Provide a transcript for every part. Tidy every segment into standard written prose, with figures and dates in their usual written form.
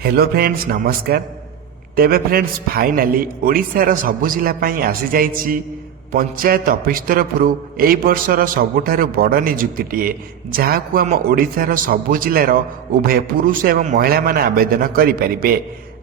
Hello friends नमस्कार। तेबे friends finally ओडिशार सबु जिला पाई आसी जाइछि पंचायत ऑफिस तरफरु एई वर्षर सबुठारु बड़ नियुक्तिटिए जहाकु आम ओडिशार सबु जिलार उभय पुरुष एवं महिला माने आवेदन करि परिबे।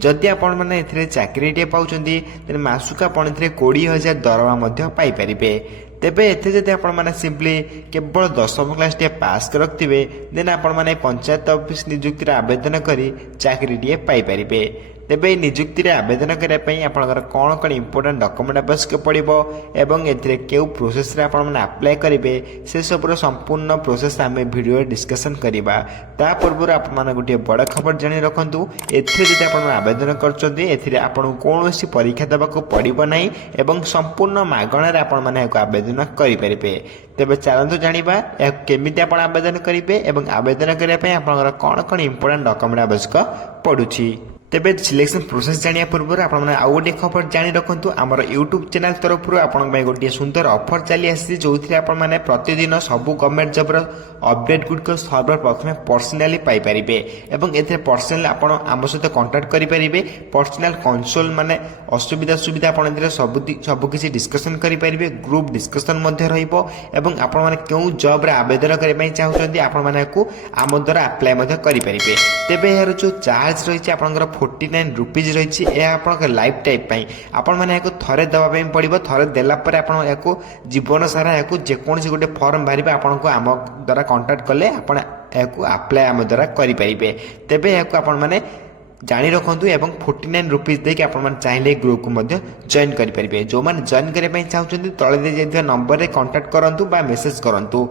जदि आपण माने एथिरे चाकरीटिए पाउचंदी तेन मासुक आपण एथिरे 20,000 दरमा मध्य पाई परिबे। तेबे एथे जदि आपण माने सिंपली केवल 10वीं क्लास टे पास कर रखिबे देन आपण माने पंचायत ऑफिस नियुक्ति आवेदन करी चाकरीटिए पाई परिबे। तेबे नियुक्ति आवेदन करने आपंकर कौन कौन इंपोर्टाट डॉक्यूमेंट आवश्यक पड़ो एवं एथिरे केउ प्रोसेस रे आपण माने अप्लाई करेंगे से सबुर संपूर्ण प्रोसेस आम भिडियो डिस्कसन करवा। ता पूर्व आपण माने गोटे बड़ खबर जानी रखु एथिरे आपण आवेदन करछन्ती आपण कौन परीक्षा देवाक पड़ो ना एवं संपूर्ण मागणार आपण माने आवेदन करेंगे। तेबे चलतु जानिबा केमिति आपण आवेदन करेंगे एवं आवेदन करने आपंकर कौन कौन इंपोर्टाट डॉक्यूमेंट आवश्यक पड़ुछि। तेबे सिलेक्शन प्रोसेस जानिया पूर्व आपण आउ गोटे खबर जानी रखु आमर यूट्यूब चैनल तरफ आपण गोटे सुंदर ऑफर चली आसी जो आपण मैंने प्रतिदिन सबू गवर्नमेंट जॉब अपडेट गुड़िक सर्वर प्रथम पर्सनाली पाइपर एवं ए पर्सनाल आप आम सहित कंटाक्ट करेंगे। पर्सनाल कंसोल माने असुविधा सुविधा आप सबकि डिस्कसन करेंगे। ग्रुप डिस्कसन रही आपण क्यों जॉब आवेदन करने चाहते आम द्वारा अप्लाई करेंगे। तेबे यार जो चार्ज रही है 49 रुपीज रही है लाइफ टाइम आपण मैंने थरे देवाई पड़ो। थरे देलापर आप जीवन सारा या जेकोसी गोटे फॉर्म बाहर आपन को आम द्वारा कंटाक्ट कले आपण अप्लाई आम द्वारा करेंगे। तेबे आपण मैंने जानी रखु एवं 49 रुपीज देके आपण चाहिए ग्रुप को जॉइन करेंगे। जो मैंने जॉइन करने चाहते तले दी जाइए नंबर रे कांटेक्ट करंतु बा मेसेज करंतु।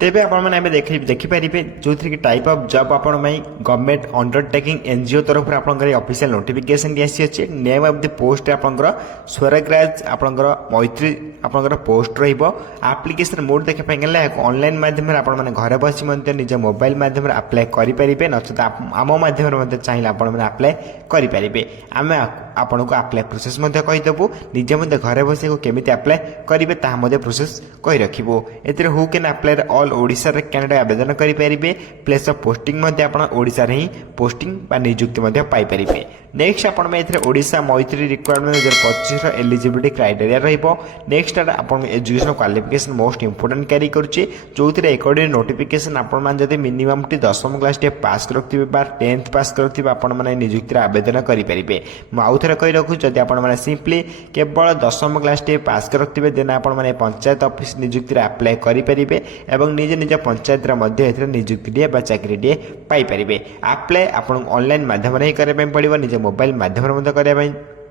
तेबे आपण देखिपारे जो थी टाइप ऑफ जॉब आपण गवर्नमेंट अंडरटेकिंग एनजीओ तरफ आपंकर ऑफिशियल नोटिफिकेशन दिखाई नेम ऑफ द पोस्ट आपंकर स्वरराज आपंकर मैत्री आपंकर पोस्ट रहिबो। एप्लिकेशन मोड देखा गला ऑनलाइन माध्यम आपण घरे बसी निज मोबाइल माध्यम अप्लाई करेंगे नचेत आम माध्यम चाहिए आपण अप्लाई करेंगे। आम आपन को अप्लाई प्रोसेस कहीदेबू निजे घरे बस केमी अप्लाई करेंगे ताहा प्रोसेस कही रखू। ए who can apply all Odisha रे कैंडिडेट आवेदन करेंगे। प्लेस ऑफ पोस्टिंग ओडिशा रे ही पोस्टिंग बा नियुक्ति पाई परिबे। नेक्स्ट आपण ओडिशा मैत्री रिक्वायरमेंट 2025 एलिजिबिलिटी क्राइटेरिया रहिबो। नेक्स्ट आपण education qualification most important carry करुचे जो अकॉर्डिंग नोटिफिकेशन आपण जदि मिनिमम 10वीं क्लास टे पास करथिबे बा 10th पास करथिबे आपण माने नियुक्ति आवेदन करि परिबे। म आउ थरे कहि रखु जदि आपण माने सिंपली केवल 10वीं क्लास टे पास करथिबे देन आपण माने पंचायत ऑफिस नियुक्ति अप्लाई करि परिबे एवं निज निज पंचायत मध्य एथरे नियुक्ति बा चाकरी पाई परिबे। अप्लाई आपण ऑनलाइन माध्यम रे करबे पड़िबो निज मोबाइल माध्यम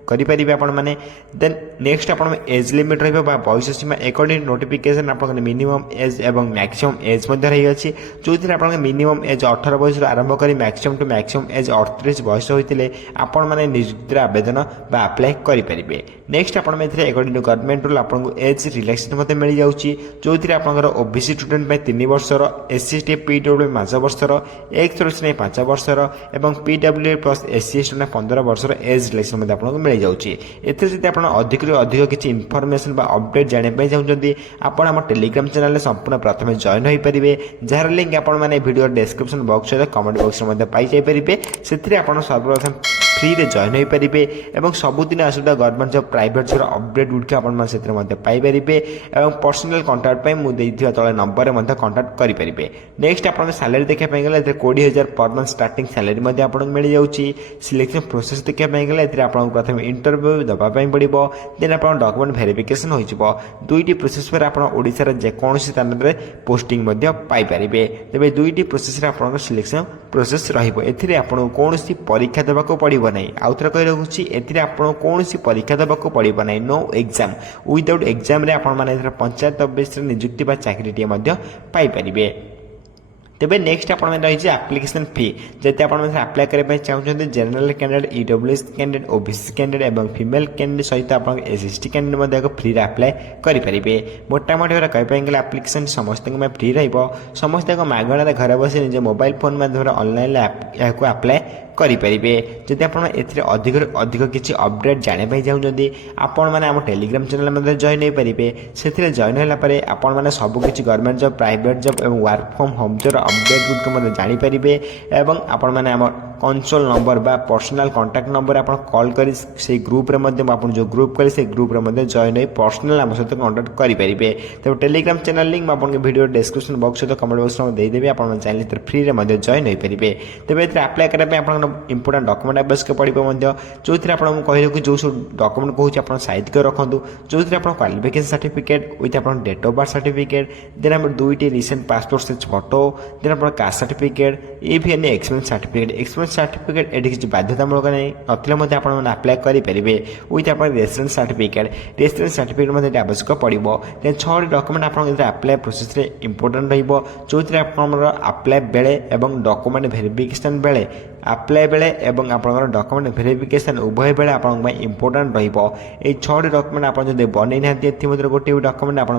करेंगे आपण माने। देन नेक्स्ट आपण एज लिमिट रही बयस सीमा अकॉर्डिंग नोटिफिकेशन आप मिनिमम एज एवं मैक्सिमम एज रही अच्छी जो थी आप मिनिमम एज 18 बयस आरंभ कर मैक्सिमम टू मैक्सिमम एज 38 बयस होते आपण मैंने नियुक्ति आवेदन बा अप्लाई करेंगे। नेक्स्ट आप अकॉर्डिंग टू गवर्नमेंट रूल आपको एज रिलैक्सेशन मिल जाऊँगी जो थी आपंकर ओबीसी स्टूडेंट 3 वर्षर एससी एसटी पीडब्ल्यू 5 वर्षर एक्स सर्विस 5 वर्षर और पीडब्ल्यू प्लस एससी एसटी 15 वर्षर एज रिलैक्सेशन आपको मिल जाऊँगी। एथि आप अधिक अधिक किसी इनफर्मेशन अपडेट जानापी चाहते आपण आम टेलीग्राम चैनल संपूर्ण प्रथम जॉइन हो पारे जार लिंक आपने वीडियो डिस्क्रिप्शन बॉक्स सहित कमेंट बॉक्स में पाइपर से सर्वप्रथम फ्री रे जॉइन हो पारे और सबुदिन आसुदा government job private job update गुड़िक पाइपर और पर्सनल कंटाक्ट मुझे तले नंबर में कंटाक्ट करेंगे। नेक्स्ट आप सैलरी देखा गला 20,000 पर मंथ स्टार्टिंग सैलरी आपको मिल जाऊँगी। सिलेक्शन प्रोसेस देखा गला आपको प्रथम इंटरव्यू देवाई पड़ो देन आप डॉक्यूमेंट वेरिफिकेशन हो दुईटी प्रोसेस पर आप ओडिशार जेकोसी स्थान में पोस्टिंग पाइपर। तेज दुईटी प्रोसेस आप सिलेक्शन प्रोसेस रही कौन परीक्षा देवाक पड़ो ना। आउ थे कही रखुच्छी कौन परीक्षा देवाक पड़ो ना। नो एग्जाम विदाउट एग्जाम आप पंचायत ऑफिस नियुक्ति बा चाकरी पाइपर। तेबे नेक्स्ट आप रही एप्लिकेशन फी जैसे आप अप्लाई करने चाहते general candidate EWS candidate OBC candidate और फीमेल कैंडिडेट सहित आप एसएसटी कैंडिडेट फ्री अप्लाई करेंगे। मोटामोटी कहीं गला एप्लिकेशन समस्त फ्री समस्त मागणार घर बस निज मोबाइल फोन माध्यम ऑनलाइन अप्लाई करेंगे। जदि आप अधिक अधिक किसी अपडेट जानापी चाहते आपण मैंने आम टेलीग्राम चैनल में जॉइन हो पारे से जॉइन होगापर आपण मैंने सबकि गवर्नमेंट जॉब प्राइवेट जॉब और work from home job update गुड़िक जानीपर और आपण मैंने आम कन्सोल नंबर बा पर्सनल कांटेक्ट नंबर आप कॉल करी से ग्रुप रे मध्य आप जो ग्रुप करी से ग्रुप रे मध्य जॉइन हो पर्सनल आम सहित कांटेक्ट करेंगे। तब टेलीग्राम चैनल लिंक आपको वीडियो डिस्क्रिप्शन बॉक्स सहित कमेंट बॉक्स में देदेवी आप चाहिए फ्री में जॉइन हो पारे। तेज ये आप्लाय करने आप इंपोर्टाट डॉक्यूमेंट आवश्यक पड़ो जो थी आपको कहूँ कि जो सब डॉक्यूमेंट कहूँ आप साइज कर रखुँ जो थी आप क्वालिफिकेशन सर्टिफिकेट विथ आप date of birth certificate then आप 2टी recent passport size photo then आप caste certificate any experience certificate ये किसी बाध्यतामूलक नहीं नथिले आप आप्लाय करेंगे विथ आप रेसिडेंस सर्टिफिकेट मध्य आवश्यक पड़ो। देन 6टी डॉक्यूमेंट आप आप्लाय प्रोसेस इंपोर्टेंट जो थी आप आप्लाय बेले डॉक्यूमेंट वेरिफिकेशन बेले आप्लाय बेले एवं आपंकर डॉक्यूमेंट वेरिफिकेशन उभय बेले आप इंपोर्टेंट रही 6टी डॉक्यूमेंट आप जो बनई ना गोटे भी डॉक्यूमेंट आप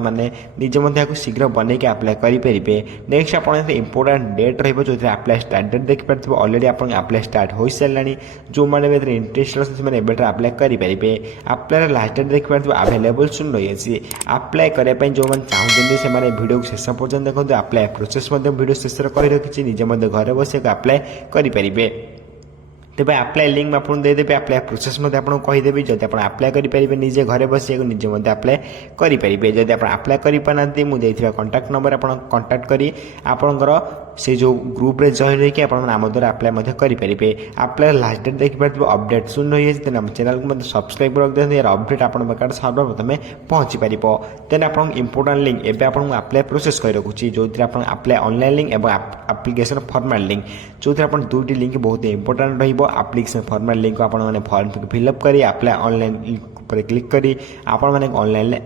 निजे शीघ्र बनई के आप्लाय करेंगे। नेक्स्ट आप इंपोर्टेंट डेट रही जो आप्लाय स्टार्ट डेट देखिए ऑलरेडी आप आप्लाय स्टार्ट हो सारे जो मैंने इंटरेस्ट अच्छे आप्लाय करेंगे। आप्लाय लास्ट डेट देखिए आवेलेबल सुन रही आप्लाय करने जो मैंने चाहते से वीडियो शेष पर्यटन देखते आप्लाय प्रोसेस वीडियो शेष कर रखी निजे घर बस आप्लाय करेंगे। तेज आप्लाय लिंक आपको देदेवी आप्लाय प्रोसेस आपको कहीदेवी जब आप आप्लाय करेंगे निजे घरे बस निजे आप्लाय करेंगे। जब आप आप्लाय करना मुझे कांटेक्ट नंबर आप कांटेक्ट करी आपणकर से जो ग्रुप रे जॉइन होकर आप नाम द्वारा आप्लाय करेंगे। आप्लाय लास्ट डेट देखिए अपडेट सुन रही है तेना चैनल को सब्सक्राइब कर रखते यार अपडेट आप सर्वप्रथम पहुँची पार। देन आप इंपोर्टेंट लिंक एवं आपको आप्लाय प्रोसेस कर रखुच्छी जो आप आप्लाय ऑनलाइन लिंक और एप्लिकेशन फॉर्मेट लिंक जो आप 2टी लिंक बहुत इंपोर्टेंट रही एप्लिकेशन फॉर्मेट लिंक को आप फॉर्म फिलअप करी आप्लाय ऑनलाइन पर क्लिक करी आपण ऑनलाइन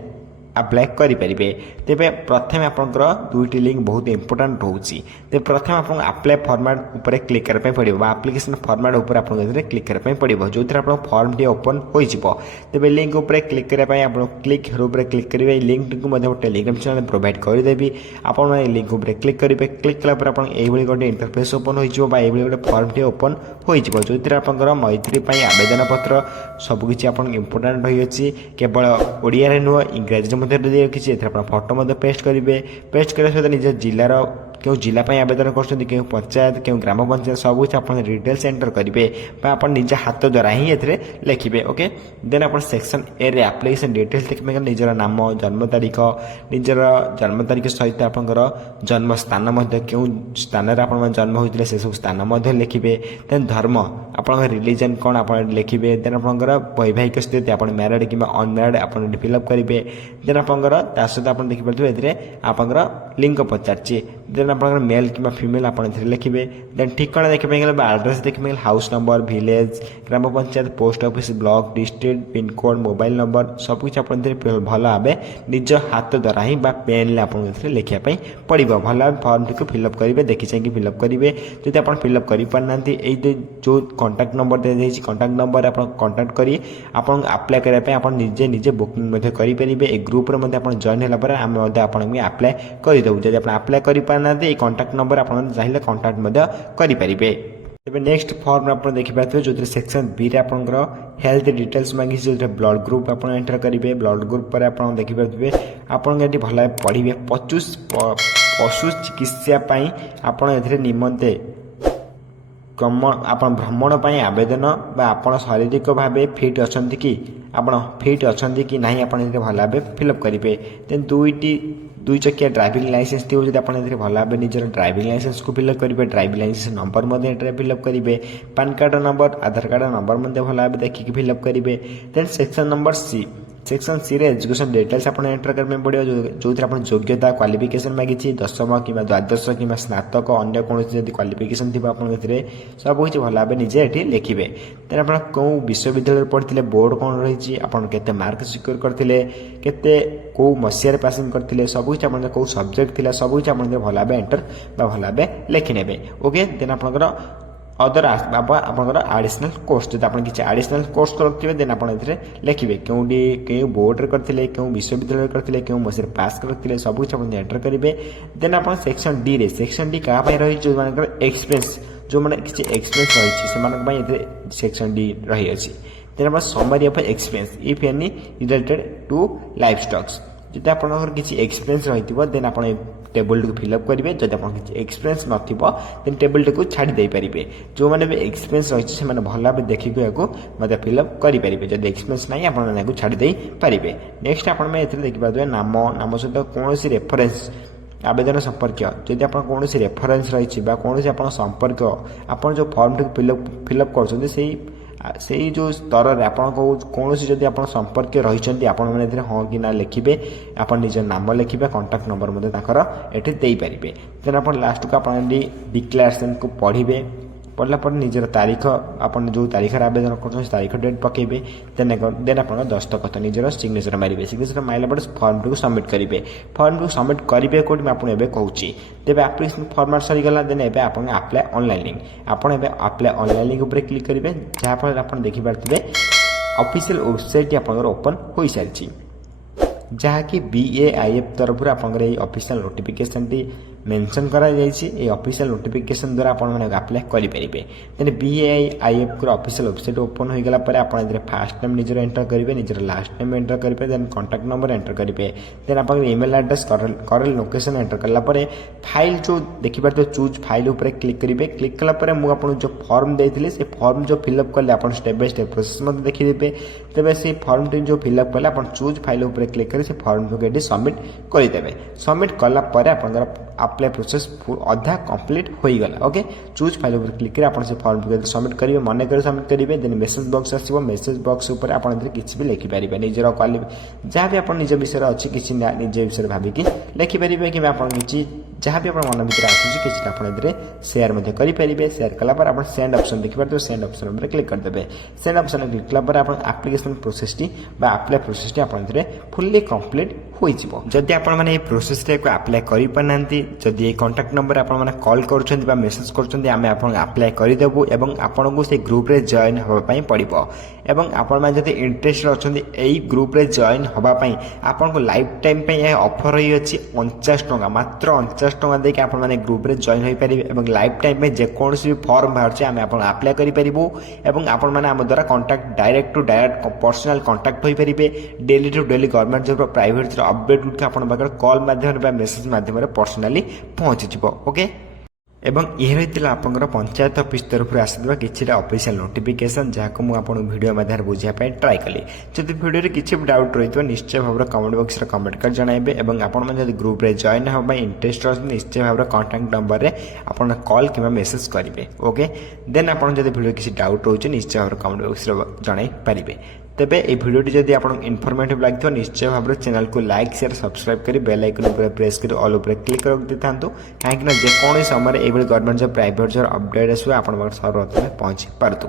आप्लाय करेंगे। तेज प्रथम आपंकर 2टी लिंक बहुत इंपोर्टेंट रोचे तेज प्रथम आप आप्लाय फॉर्मेट उपर क्लिक करने पड़ो एप्लिकेशन फॉर्मेट उपर आप क्लिक करने पड़ो जो थी आप फॉर्म टी ओपन हो तेज लिंक उपर क्लिक करने आप क्लिक हेरो उपर क्लिक करेंगे। लिंक को टेलीग्राम चैनल प्रोवाइड करदेवी आप लिंक उपर क्लिक करेंगे। क्लिक कला गोटे इंटरफेस ओपन हो गोटे फॉर्म टी ओपन हो जो थी आप मैत्री आवेदन पत्र सबकि आप इंपोर्टेंट रही केवल ओडिया नुह इंग्राजी किसी फोटो पेस्ट करेंगे। पेस्ट करने सहित निज जिलार क्यों जिला आवेदन कर पंचायत क्यों ग्राम पंचायत सब कुछ आप डिटेल्स एंटर करेंगे आप निज हाथ द्वारा ही लिखे। ओके देन आप सेक्शन ए रे एप्लिकेशन डिटेल्स देखिए निजर नाम जन्म तारीख निजर जन्म तारीख सहित आपंकर जन्म स्थान क्यों स्थान आप जन्म होते से सब स्थान लिखे। देन धर्म आप रिलीजन कौन आप लिखे। देन आप वैवाहिक स्थिति आप मैरिड कि अनमैरिड आप फिलअप करेंगे। देन आपंकर सहित आप देखिए आप लिंग पचारे देन आप मेल कि फीमेल आप लिखे। देन ठिकाना देखिए एड्रेस देखिए हाउस नंबर विलेज ग्राम panchayat post office block district pin code mobile number सबकिछ आप भल भाव निज हाथ द्वारा ही पेन आप लिखापी पड़ो भल भाव फर्म टी फिलअप करेंगे देखी चाहिए फिलअप करेंगे। जब आप फिलअप कर पारना जो कांटेक्ट नंबर दी कांटेक्ट नंबर आप कांटेक्ट करी आपन अप्लाई करने आप निजे निजे बुकिंग करेंगे। ए ग्रुप रे आप जॉइन होगा आम आप्लाय करदेव। जब आप आप्लाय कर पारना कांटेक्ट नंबर आप चाहिए कांटेक्ट करेंगे। तेज नेक्स्ट फॉर्म आप देखिए जो सेक्शन बी रे आपंकर हेल्थ डिटेल्स मांगी जो ब्लड ग्रुप आप एंटर करेंगे। ब्लड ग्रुप पर आप देखिए आपन ये भल पढ़े पशु चिकित्सा आप निमंते आप भ्रमण पर आवेदन आप शारीरिक भाव फिट अच्छा कि आप फिट अच्छा कि ना आप भल भाव फिलअप करेंगे। देन 2 चकिया ड्राइविंग लाइसेंस थी जब आप भल भाव निजर ड्राइविंग लाइसेंस को फिलअप करेंगे। ड्राइविंग लाइसेंस नंबर फिलअप करेंगे। PAN card number Aadhaar card number भल भाव देखिए फिलअप करेंगे। Then section number C section C रे एजुकेशन डिटेल्स आप एंटर करने पड़ो जो थी आप योग्यता क्वालिफिकेशन मांगी 10वीं कि द्वादश कि स्नातक अन्य कौन क्वालिफिकेशन थी आप सब कुछ भल भाव निजे ये लिखे। देन आप कौ विश्वविद्यालय पढ़ते बोर्ड कौन रही आपते मार्क सिक्योर करते केते कौ मसीह पासिंग करते सब कुछ आप कौ सब्जेक्ट थी सब कुछ आप भल भाव एंटर भल भाव लिखिने। ओके देन आप अदर आप आडिशनल कोर्स जो आप किसी आडिशनल कोर्स करते देन आप लिखे क्योंटी क्यों बोर्ड करते क्यों विश्वविद्यालय करते क्यों मसीह पास करते सब कुछ आप एंटर करेंगे। देन आप सेक्शन डी रे सेक्शन डी क्या रही जो मान एक्सपीरियंस जो मैंने किसी एक्सपीरियंस रही से सेक्शन डी रही है। देन आप summary of experience if any related to life stocks जो आप किसी एक्सपीरियंस रही देन आप टेबल को फिलअप करेंगे जब आप एक्सपीरियंस नथिबो देन टेबल को छाड़ी दे पारिबे जो माने भी एक्सपीरियंस रही से भल भाव देखिक मत फिलअप करेंगे जब एक्सपीरियंस ना आप छाड़ी दे पारिबे। नेक्स्ट आप देखिए नाम नाम सहित कौन रेफरेन्स आवेदन संपर्क जदि आप कौन रेफरेन्स रही कौन आप संपर्क आप जो फॉर्म टी फिलअप कर से जो स्तर में आपन कौन जदि आप संपर्क रही हाँ कि ना लिखे आप निज नाम लिखे कंटाक्ट नंबर ये दे पारे देन आप लास्ट को आप डिक्लेरेसन को पढ़े पढ़ला पर निजर तारीख आप जो तारीख आवेदन कर तारीख डेट पकेबे देन आप दस्तखत निजर सिग्नेचर मारे सिग्नेचर मारे पर फर्म टी सबमिट करेंगे फर्म टी सबमिट करेंगे कौट मैं आपको कहूँ तेज आप्लिकेसन फर्माट सरीगला देन एवं आप आप्लाय ऑनलाइन लिंक आपड़ आप्लाय ऑनलाइन लिंक उपर क्लिक करेंगे जहाँफल आप देखिपे ऑफिशियल वेबसाइट आप ओपन हो सारी जहाँकि BAIF तरफ आपंकर ऑफिशियल नोटिफिकेशन टी मेंशन करा जाइए ऑफिशियल नोटिफिकेशन द्वारा आप अप्लाई करेंगे then BAIF official website open हो गला पर आप फास्ट नेम निजर एंटर करेंगे निजर लास्ट नेम एंटर करेंगे देन कांटेक्ट नंबर एंटर करेंगे देन आप email address correct location enter कलापर फाइल जो देखिए चूज फाइल उपर क्लिक करेंगे क्लिक कलापर मुझे जो फॉर्म देते से फॉर्म जो फिलअप कले आप स्टेप बाय स्टेप प्रोसेस मत देखिए तेज से फॉर्म टी जो फिलअप कले आप चूज फाइल उपर क्लिक कर फॉर्म को ये सबमिट करदे सबमिट कलापर आप अप्लाई प्रोसेस अधा कंप्लीट हो गला ओके चूज फाइल उपर क्लिक कर आप फॉर्म को सबमिट करेंगे मन कर सबमिट करेंगे देन मेसेज बॉक्स आसो मेसेज बॉक्स उपर आप किसी भी लिखिपारे निजर क्वाली जहाँ भी आप निज विषय अच्छी किसी निज विषय भाविकी लिखिपारे कि आप किसी जहाँ भी आप मन भर आसूँ सेयार करेंगे सेयार कलापर आप सेंड ऑप्शन देखिए सेंड ऑप्शन उपर क्लिक करदे सेंड ऑप्शन क्लिक कलापर आप application process T apply process T आप फुल्ली कंप्लीट होदी आप प्रोसेस अप्लाई कर पाना जदि ये कंटाक्ट नंबर आप कॉल कर मेसेज कर अप्लाई करदेबू और आपन को से ग्रुप रे जॉइन होगापाई पड़ो एवं आपण जब इंटरेस्ट अच्छा यही ग्रुप रे जॉइन होगापाई आपन को लाइफ टाइम पे ऑफर रही अच्छी 49 टंका मात्र 49 टंका देके आप ग्रुप रे जॉइन हो पारे और लाइफ टाइम में जेकोसी भी फॉर्म बाहर आम आप अप्लाई करूँ और आपण मैंने आम द्वारा contact direct to direct personal contact हो पारे daily to daily government job private update good आप कॉल माध्यम मेसेज माध्यम पर्सनाली पहुँची ओके एवं यह रही आपंकर पंचायत ऑफिस तरफ आसवा किसी ऑफिशियल नोटिफिकेशन जहाँ मुझे वीडियो माध्यम बुझापी ट्राई कली जब वीडियो किसी भी डाउट रही है निश्चय भाव कमेंट बॉक्स कमेंट कर जनइबे और आपड़ी ग्रुप रे जॉइन होगा इंटरेस्ट अच्छे निश्चय भाव कंटाक्ट नंबर में आप कॉल कि मेसेज करेंगे ओके देन आप वीडियो किसी डाउट रोचे निश्चय भाव कमेंट बॉक्स जन पारे तेबे ये भिडियोटी जदि आपको इनफॉर्मेटिव लगे निश्चय भाव में चैनल को लाइक शेयर सब्सक्राइब कर बेल आइकन पर प्रेस कर ऑल उपर क्लिक कर देता कहीं जेकोसी समय ये government job private job update आसो आप सर्वप्रथम पहुँची पार्थ।